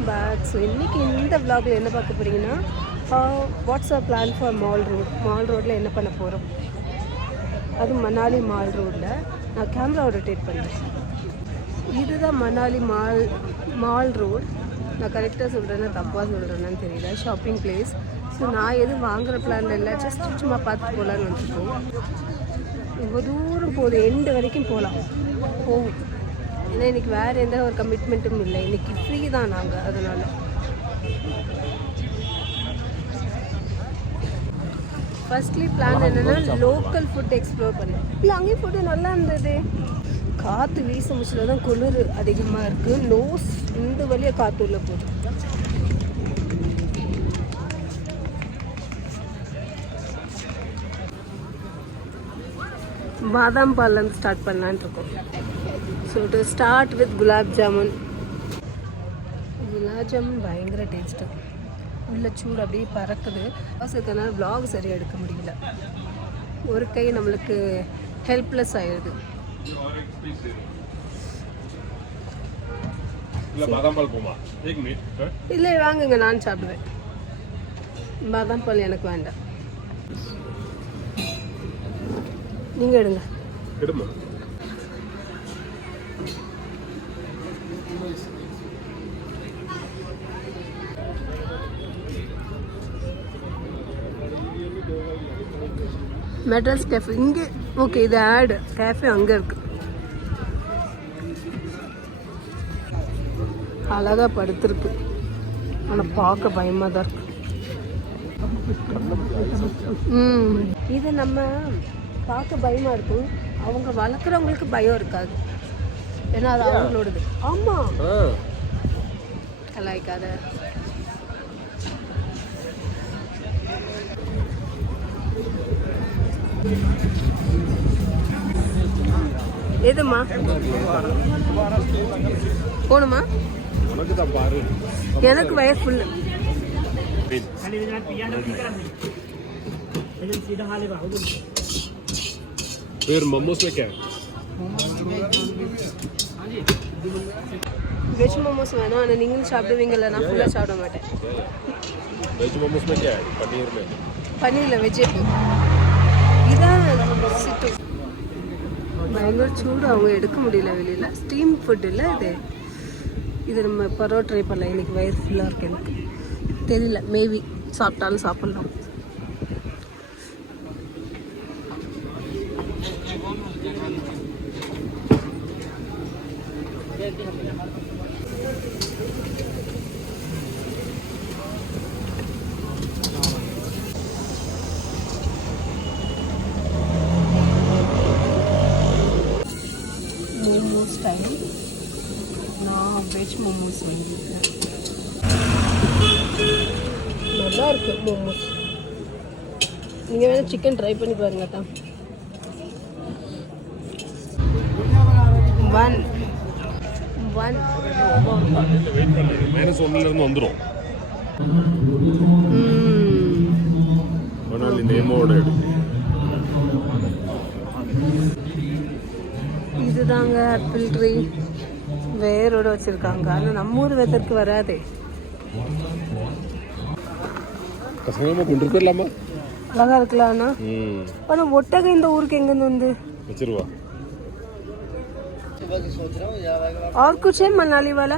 Welcome back so இன்றைக்கி இந்த vlogல என்ன பார்க்க போகிறீங்கன்னா what's our plan for mall road mall ரோட்டில் என்ன பண்ண போகிறோம் அது மணாலி மால் ரோட்டில் நான் கேமரா ரொட்டேட் பண்ணுறேன் இதுதான் மணாலி மால் மால் ரோட் நான் கரெக்டாக சொல்கிறேன்னா தப்பாக சொல்கிறேன்னு தெரியல. ஷாப்பிங் பிளேஸ் ஸோ நான் எதுவும் வாங்குகிற பிளான் இல்லை ஜஸ்ட் சும்மா பார்த்து போகலான்னு வந்துருக்கோம் இவ்வளோ தூரம் போகுது? எண்டு வரைக்கும் போகலாம். போகும் ஏன்னா இன்னைக்கு வேறு எந்த ஒரு கமிட்மெண்ட்டும் இல்லை. இன்னைக்கு ஃப்ரீ தான் நாங்கள் அதனால். ஃபர்ஸ்ட்லி பிளான் என்னன்னா லோக்கல் ஃபுட் எக்ஸ்ப்ளோர் பண்ணேன் இல்லை அங்கேயும் ஃபுட்டு நல்லா இருந்தது. காற்று வீச முச்சில் தான் குளிர் அதிகமாக இருக்குது நோஸ் இந்த வழியாக காற்று உள்ள போகுது. பாதாம் பால்லேருந்து ஸ்டார்ட் பண்ணலான்னு இருக்கோம். So to start with gulab jamun gulab jamun பயங்கர டேஸ்ட்டு உள்ள சூடு அப்படியே பறக்குது. அவசரத்தினால விலாக் சரியாக எடுக்க முடியல. ஒரு கை நம்மளுக்கு ஹெல்ப்லெஸ் ஆயிடுது. இல்லை வாங்குங்க நான் சாப்பிடுவேன். பாதாம் பால் எனக்கு வேண்டாம். நீங்கள் எடுங்க. மெட்ராஸ் கேஃபே இங்கே ஓகே இது ஆடு கேஃபே அங்கே இருக்கு. அழகா படுத்திருக்கு. ஆனால் பார்க்க பயமாக தான் இருக்கு. ம். இது நம்ம பார்க்க பயமாக இருக்கும். அவங்க வளர்க்குறவங்களுக்கு பயம் இருக்காது. ஏன்னா அது அவங்களோடது. ஆமாம் கலாய்க்காத எதுமா போகணுமா உனக்கு தான் பாரு எனக்கு வயசு ஃபுல்லு फिर मोमोज में क्या है வெஜ் மோமோஸ் வேணும் ஆனால் நீங்களும் சாப்பிடுவீங்கல்ல நான் ஃபுல்லாக சாப்பிட மாட்டேன் वेज मोमोज में क्या है पनीर में பன்னீரில் வெஜிடபிள் இதான் சிட்டு பயங்கர சூடு அவங்க எடுக்க முடியல வெளியில். ஸ்டீம் ஃபுட் இல்லை இது. இது நம்ம பரவ ட்ரை பண்ணலாம். இன்னைக்கு வயிறு ஃபுல்லாக இருக்கு எனக்கு. தெரியல. மேபி சாப்பிட்டாலும் சாப்பிட்லாம். Momos time non veg momos. வாங்கியிருக்கேன் நல்லா இருக்கு மோமோஸ் நீங்கள் வேணால் சிக்கன் ட்ரை பண்ணி பாருங்க தான் ஒன் ஒன் மைனஸ் நேமோட இதுதாங்க ஆப்பிள் ட்ரீ வேரோட வச்சுருக்காங்க ஆனால் நம்ம ஊர் வெதருக்கு வராதே பசங்க கொண்டு போயிடலாமா அழகா இருக்கலாம் அண்ணா ம் ஆனால் ஒட்டகம் இந்த ஊருக்கு எங்கேருந்து வந்து வச்சிருவா और कुछ है मनाली वाला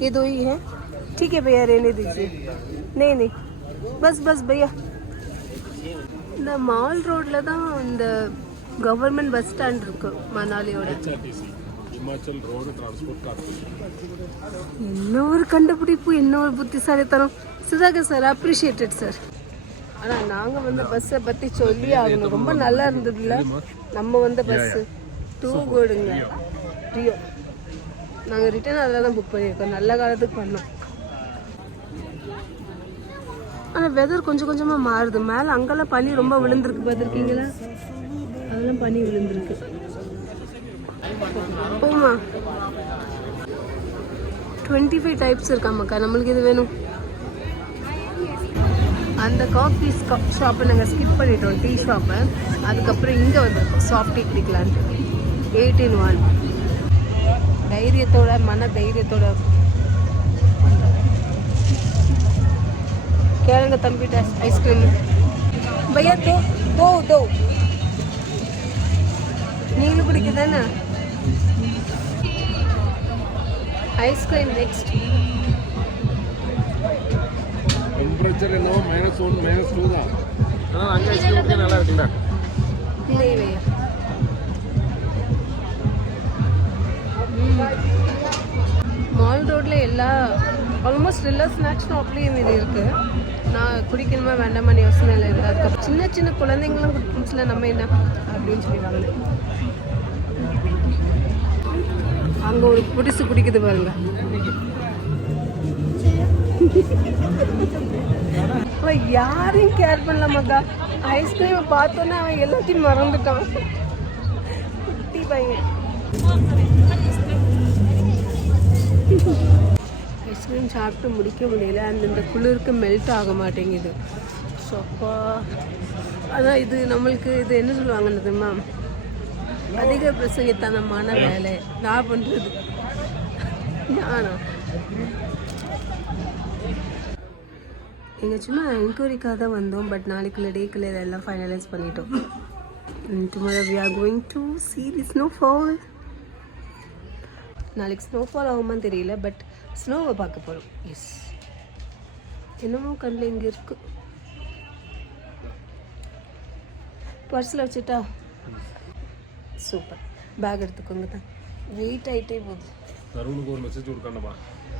ये दो ही है ठीक है भैया रहने दीजिए नहीं नहीं बस बस भैया இந்த மால் ரோட்ல தான் இந்த கவர்மெண்ட் பஸ் ஸ்டாண்ட் இருக்கு மணாலியோட ஹெச்ஆர்டிசி ஹிமாச்சல் ரோடு டிரான்ஸ்போர்ட் கார்பரேஷன் என்ன ஒரு கண்டுபிடிப்பு என்ன ஒரு புத்திசாலித்தனம். சுதாகர் சார் அப்ரிஷியேட்டட் சார் ஆனால் நாங்கள் வந்து பஸ்ஸை பற்றி சொல்லி ஆகணும். ரொம்ப நல்லா இருந்ததுல நம்ம வந்த பஸ்ஸு டூ கோடுங்க ரியோ நாங்கள் ரிட்டர்ன் அதில் தான் புக் பண்ணியிருக்கோம். நல்ல காலத்துக்கு பண்ணோம் ஆனால் வெதர் கொஞ்சம் கொஞ்சமாக மாறுது. மேலே அங்கெல்லாம் பனி ரொம்ப விழுந்திருக்கு. பார்த்துருக்கீங்களா? அதெல்லாம் பனி விழுந்திருக்கு. ஓமா டுவெண்ட்டி ஃபைவ் டைப்ஸ் இருக்காமாக்கா நம்மளுக்கு இது வேணும்? அந்த காஃபி ஷாப்பை நாங்கள் ஸ்கிப் பண்ணிட்டோம் டீ ஷாப்பை அதுக்கப்புறம் இங்கே வந்திருக்கோம் சாஃப்ட் டீ குடிக்கலான்ட்டு. எயிட்டின் ஒன் தைரியத்தோட மன தைரியத்தோட. கேளுங்க தம்பி ஐஸ்கிரீம் பையா தோ தோ தோ. நீங்களும் பிடிக்குதானே ஐஸ்கிரீம் நெக்ஸ்ட் டெம்பரேச்சர் என்னவோ மைனஸ் ஒன் மைனஸ் டூ தான். ஆனால் அங்கே ஐஸ்கிரீம் நல்லா இருக்குல்ல இல்லை இல்லையா மால் ரோட்ல எல்லா ஆல்மோஸ்ட் எல்லா ஸ்நாக்ஸ் ஷாப்லேயும் இது இருக்கு. நான் குடிக்கணுமா வேண்டாமான்னு யோசனை இல்லை. இருக்கு அதுக்கப்புறம் சின்ன சின்ன குழந்தைங்களும் குடிச்சுல நம்ம என்ன? அப்படின்னு சொல்லி வாங்கினேன். அங்கே ஒரு புடிசு குடிக்குது பாருங்க. அவன் யாரையும் கேர் பண்ணலாமாக்கா ஐஸ்கிரீமை பார்த்தோன்னே அவன் எல்லாத்தையும் மறந்துட்டான். குட்டி பையன். ஐஸ்கிரீம் சாப்பிட்டு முடிக்க முடியல. அந்த இந்த குளிருக்கு மெல்ட் ஆக மாட்டேங்குது. ஸோ அப்பா அதான் இது நம்மளுக்கு இது என்ன சொல்லுவாங்க தெரியுமா? அதிக பிரசங்கித்தனமான வேலை. நான் பண்ணுறது நானா? எங்கள் சும்மா என்கொயரிக்காக தான் வந்தோம் பட் நாளைக்குள்ள டேக்குள்ள இதெல்லாம் ஃபைனலைஸ் பண்ணிட்டோம். Tomorrow we are going to see the snowfall நாளைக்கு ஸ்னோ ஃபால் ஆகுமான்னு தெரியல பட் ஸ்னோவை பார்க்க போகிறோம் எஸ் என்னமோ கண்ணில் இங்கே இருக்கு. பர்ஸில் வச்சுட்டா? சூப்பர் பேக் எடுத்துக்கோங்க தான் வெயிட் ஆகிட்டே போகுது. தருணுக்கு ஒரு மெசேஜ் கொடுக்கணுமா?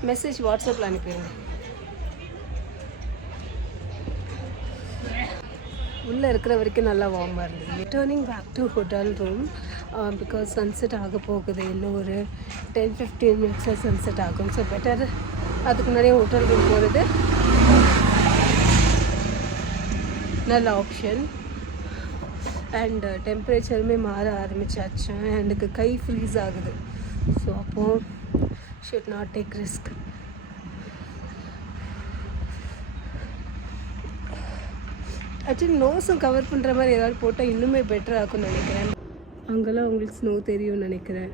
மெசேஜ் வாட்ஸ்அப்பில் அனுப்பிடுங்க. உள்ளே இருக்கிற வரைக்கும் நல்லா வார்மாக இருந்தது returning back to hotel room because sunset ஆக போகுது. இன்னும் ஒரு டென் ஃபிஃப்டீன் மினிட்ஸில் சன்செட் ஆகும். ஸோ பெட்டர் அதுக்கு முன்னாடியே ஹோட்டல் ரூம் போகிறது நல்ல ஆப்ஷன் அண்டு டெம்பரேச்சருமே uh, மாற ஆரம்பிச்சாச்சு. எனக்கு கை ஃப்ரீஸ் ஆகுது. ஸோ அப்போது should not take risk actually நோஸும் cover பண்ணுற மாதிரி ஏதாவது போட்டால் இன்னுமே பெட்டர் ஆகும்னு நினைக்கிறேன். அங்கெல்லாம் உங்களுக்கு ஸ்னோ தெரியும்னு நினைக்கிறேன்.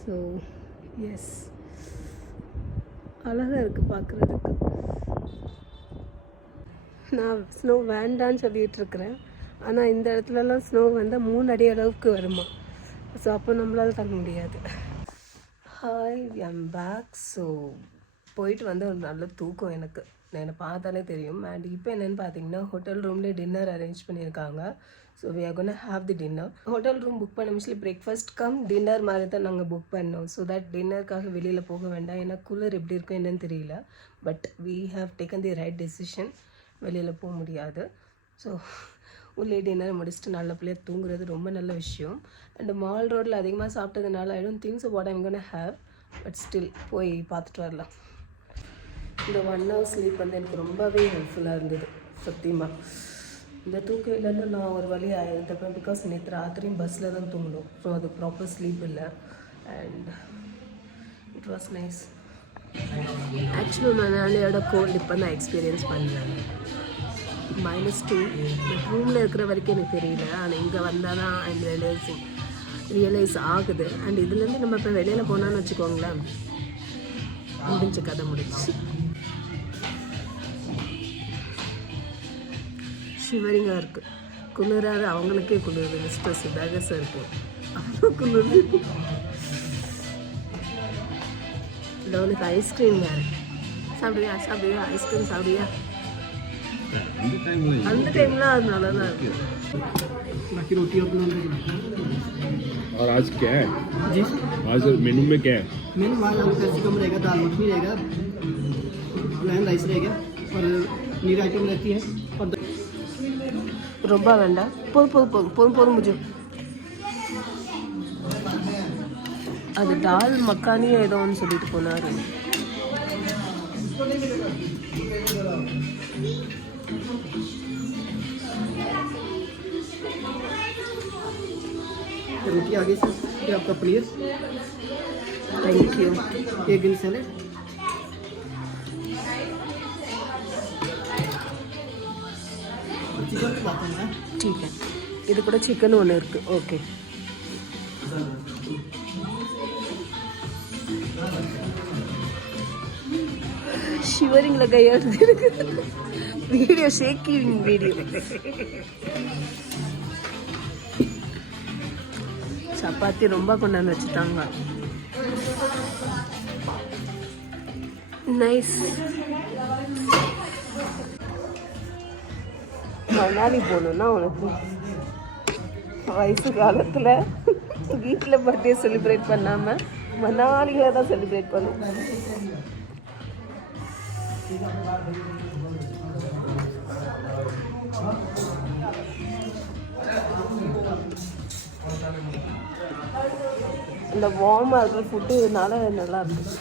ஸோ எஸ் அழகாக இருக்குது பார்க்குறதுக்கு நான் ஸ்னோ வேண்டான்னு சொல்லிகிட்ருக்குறேன் இருக்கிறேன். ஆனால் இந்த இடத்துலலாம் ஸ்னோ வந்தால் மூணு அடி அளவுக்கு வருமா. ஸோ அப்போ நம்மளால் தங்க முடியாது. ஹாய் எம் பேக் ஸோ போயிட்டு வந்து ஒரு நல்ல தூக்கம் எனக்கு. என்னை பார்த்தாலே தெரியும். அண்ட் இப்போ என்னென்னு பார்த்தீங்கன்னா ஹோட்டல் ரூம்லேயே டின்னர் அரேஞ்ச் பண்ணியிருக்காங்க. So we are gonna have the dinner hotel room book பண்ண மிஸ்லி பிரேக்ஃபாஸ்ட் கம் டின்னர் மாதிரி தான் நாங்கள் புக் பண்ணோம். ஸோ தட் டின்னருக்காக வெளியில் போக வேண்டாம். ஏன்னா கூலர் எப்படி இருக்கும் என்னன்னு தெரியல. But we have taken the right decision வெளியில் போக முடியாது. ஸோ உள்ளே டின்னர் முடிச்சுட்டு நல்ல பிள்ளையாக தூங்குறது ரொம்ப நல்ல விஷயம். அண்ட் மால் ரோட்டில் அதிகமாக சாப்பிட்டதுனால I don't things what I'm gonna have but still போய் பார்த்துட்டு வரலாம். இந்த ஒன் ஹவர் ஸ்லீப் வந்து எனக்கு ரொம்பவே ஹெல்ப்ஃபுல்லாக இருந்தது சத்தியமாக இந்த தூக்கம் இல்லைன்னு நான் ஒரு வழி ஆயிருந்தப்பேன் பிகாஸ் நேற்று ராத்திரியும் பஸ்ஸில் தான் தூங்கணும் ஸோ அது ப்ராப்பர் ஸ்லீப் இல்லை. And it was nice actually மணாலியோட cold இப்போ நான் எக்ஸ்பீரியன்ஸ் பண்ணேன். மைனஸ் டூ ரூமில் இருக்கிற வரைக்கும் எனக்கு தெரியல. ஆனால் இங்கே வந்தால் தான் ஐம் ரியலைசிங் ரியலைஸ் ஆகுது. அண்ட் இதுலேருந்து நம்ம இப்போ வெளியில் போனான்னு வச்சுக்கோங்களேன் முடிஞ்ச கதை முடிச்சு ஷிவரிங்காக இருக்குது குளிராது அவங்களுக்கே குளிர் மிஸ்டர் சுதாகர் சாருக்கு அவ்வளோ குளிருது. இந்த உனக்கு ஐஸ்கிரீம் வேறு. சாப்பிடுவியா? சாப்பிடுவியா? ஐஸ்கிரீம் சாப்பிடுவியா? இந்த டைமில் அந்த டைம்லாம் அது நல்லா தான் இருக்குது बाकी रोटी अपना और आज क्या है जी आज मेनू में क्या है मेन वाल आलू कैप्सिकम रहेगा दाल मखनी रहेगा प्लेन राइस रहेगा और नीर आइटम रहती है और द- ரொம்ப வேண்டாம் போதும் போதும் போதும் போதும் போதும் முஜு அது டால் மக்கானியோ ஏதோ ஒன்று சொல்லிட்டு போனார் रोटी आगे से फिर आपका पनीर தேங்க் யூ एक ग्रीन सैलेड चिकन की बात है ना ठीक है இது கூட சிக்கன் ஒன்று இருக்குது ஓகே ஷிவரிங்கில் கையாடுது இருக்கு வீடியோ ஷேக்கிங் வீடியோ சப்பாத்தி ரொம்ப கொண்டாந்து வச்சுட்டாங்க. நைஸ் மணாலி போகணுன்னா உனக்கு வயசு காலத்தில் வீட்டில் பர்த்டே செலிப்ரேட் பண்ணாமல் மணாலியில் தான் செலிப்ரேட் பண்ணும். அந்த வார்மாக இருக்கிற ஃபுட்டு இதனால நல்லா இருக்கு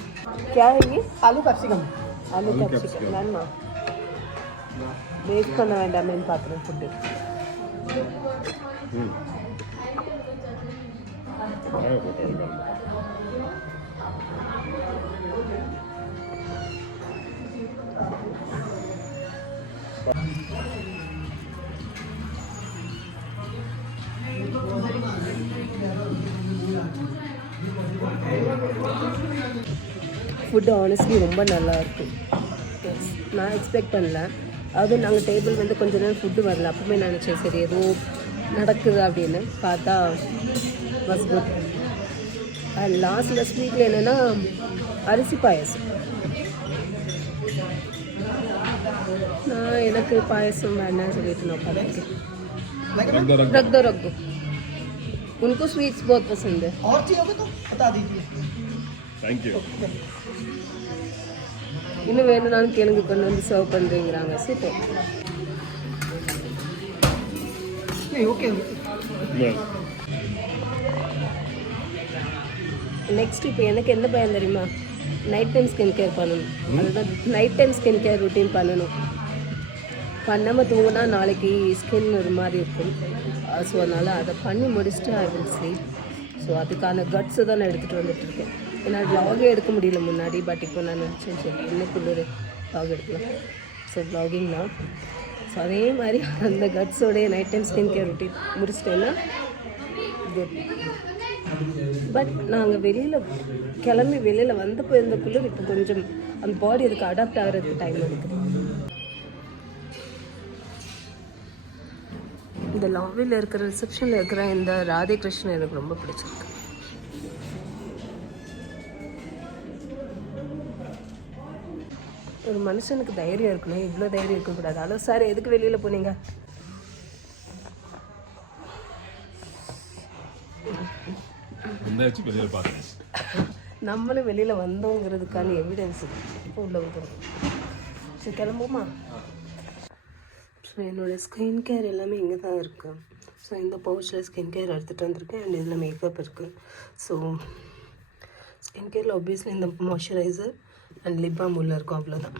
கேரங்கி ஆலு கப்சிகம் ஆலு கப்சிகம் வேணுமா? வேஸ்ட் பண்ண வேண்டாமேன்னு பார்க்குறேன் food Thank you. Food honestly ரொம்ப நல்லா இருக்கு Yes. நான் எக்ஸ்பெக்ட் பண்ணல அது நாங்கள் டேபிள் வந்து கொஞ்ச நேரம் ஃபுட்டு வரல அப்பவுமே நினச்சேன் சரி ஏதோ நடக்குது அப்படின்னு பார்த்தா வாஸ் குட் அண்ட் லாஸ்ட்டில் ஸ்வீட்டில் என்னென்னா அரிசி பாயசம் நான் எனக்கு பாயசம் வேணாம்னு சொல்லிட்டு நான் பார்த்துருக்கேன் रख दो रख दो उनको स्वीट्स बहुत पसंद है और चाहिए होगा तो बता दीजिए தேங்க்யூ இன்னும் வேணும்னாலும் கேளுங்க கொண்டு வந்து சர்வ் பண்ணுறீங்கிறாங்க சூப்பர். ஓகே நெக்ஸ்ட் இப்போ எனக்கு எந்த பயம் தெரியுமா? நைட் டைம் ஸ்கின் கேர் பண்ணணும். Hmm? அதுதான் night time skin care routine பண்ணணும். பண்ணாமல் தூங்கினா நாளைக்கு ஸ்கின் ஒரு மாதிரி இருக்கும். ஸோ அதனால் அதை பண்ணி முடிச்சுட்டு ஐ ஸோ அதுக்கான கட்ஸை தான் நான் எடுத்துகிட்டு வந்துட்டுருக்கேன் ஏன்னா வ்ளாகே எடுக்க முடியல முன்னாடி பட் இப்போ நான் நினச்சேன் சரி இன்னைக்குள்ள ஒரு vlog எடுக்கலாம். ஸோ vlogging தான். ஸோ அதே மாதிரி அந்த கட்ஸோடைய night time skin care routine முடிச்சிட்டேன்னா good but நாங்கள் வெளியில் கிளம்பி வெளியில் வந்து போயிருந்த குளிர் இப்போ கொஞ்சம் அந்த பாடி அதுக்கு அடாப்ட் ஆகிறதுக்கு டைம் எடுக்குது. இந்த லாபியில் இருக்கிற ரிசப்ஷனில் இருக்கிற இந்த ராதே கிருஷ்ணன் எனக்கு ரொம்ப பிடிச்சிருக்கு. ஒரு மனுஷனுக்கு தைரியம் இருக்கணும் இவ்வளோ தைரியம் இருக்கக்கூடாது. ஹலோ சார் எதுக்கு வெளியில் போனீங்க? நம்மளும் வெளியில் வந்தோங்கிறதுக்கான எவிடன்ஸ் இப்போ உள்ள வந்துடும் சரி கிளம்புமா ஸோ என்னோடய ஸ்கின் கேர் எல்லாமே இங்கே தான் இருக்குது ஸோ இந்த பவுச்சில் ஸ்கின் கேர் எடுத்துகிட்டு வந்திருக்கேன். அண்ட் இதில் மேக்கப் இருக்குது ஸோ ஸ்கின் கேரில் ஒப்வியஸ்லி இந்த மாய்ஸ்சரைசர் அண்ட் லிப் பாம் உள்ளே இருக்கும் அவ்வளோதான்